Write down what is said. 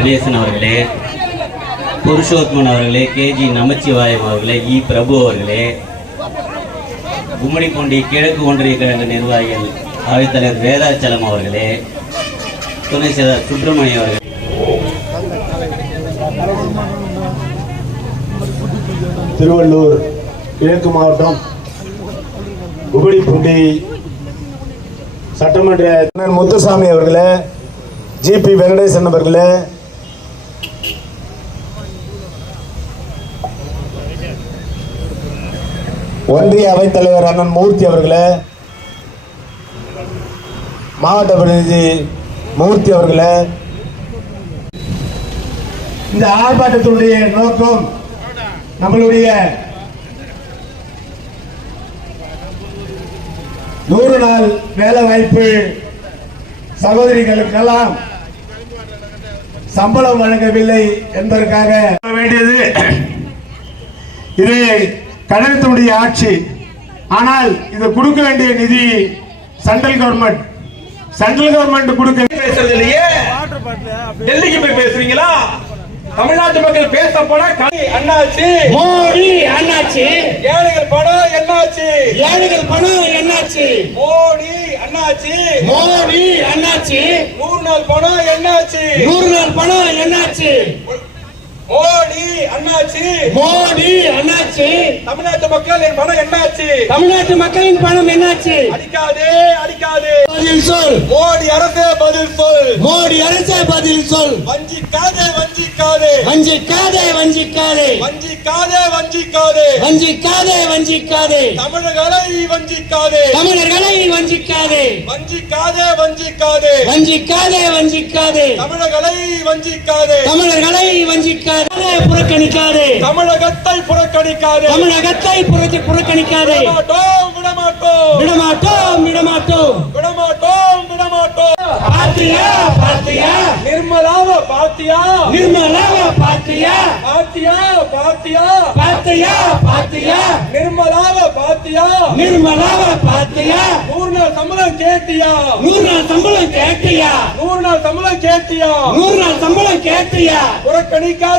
கணேசன் அவர்களே, புருஷோத்மன் அவர்களே, கேஜி நமச்சிவாயம் அவர்களே, இ பிரபு அவர்களே, கும்மிடிப்பூண்டி கிழக்கு ஒன்றிய கழக நிர்வாகிகள் அவைத்தலைவர் வேதாச்சலம் அவர்களே, துணை செயலர் சுப்பிரமணியம் அவர்களே, திருவள்ளூர் கிழக்கு மாவட்டம் கும்மிடிப்பூண்டி சட்டமன்ற முத்துசாமி அவர்களே, ஜிபி வெங்கடேசன் அவர்களே, ஒன்றிய அவைத்தலைவர் அண்ணன் மூர்த்தி அவர்களே, மாவட்ட பிரதிநிதி மூர்த்தி அவர்களே, இந்த ஆர்ப்பாட்டத்தினுடைய நோக்கம் நம்மளுடைய 100 நாள் வேலை வாய்ப்பு சகோதரிகளுக்கெல்லாம் சம்பளம் வழங்கவில்லை என்பதற்காக வேண்டியது. இது கழகத்தினுடைய ஆட்சி. ஆனால் இது கொடுக்க வேண்டிய நிதி சென்ட்ரல் கவர்மெண்ட் கொடுக்க பேசுறது இல்லையே. டெல்லிக்கு போய் பேசுறீங்களா? தமிழ்நாட்டு மக்கள் பேச போனா அண்ணாச்சி மோடி அண்ணாச்சி, ஏழைகள் பணம் என்னாச்சு? ஏழைகள் பணம் என்னாச்சு? மோடி அண்ணாச்சி 100 நாள் பணம் என்னாச்சு? 100 நாள் பணம் என்னாச்சு? மோடி அண்ணாச்சி தமிழ்நாட்டு மக்களின் பணம் என்னாச்சு? தமிழ்நாட்டு மக்களின் பணம் என்னாச்சு? அடிக்காதே பதில் சொல். மோடி அரசே பதில் சொல். மோடி அரசே பதில் சொல். வஞ்சிக்காதே தமிழர்களை வஞ்சிக்காதே. தமிழர்களை வஞ்சிக்காதே. புறக்கணிக்காதே. தமிழகத்தை புறக்கணிக்காதே. விடமாட்டோம். பாத்தியா நிர்மலாவை பாத்தியா? நிர்மலாவை பாத்தியா? நிர்மலாவை பாத்தியா? 100 நாள் சம்பளம் கேட்டியா? 100 நாள் சம்பளம் கேட்டியா? புறக்கணிக்காத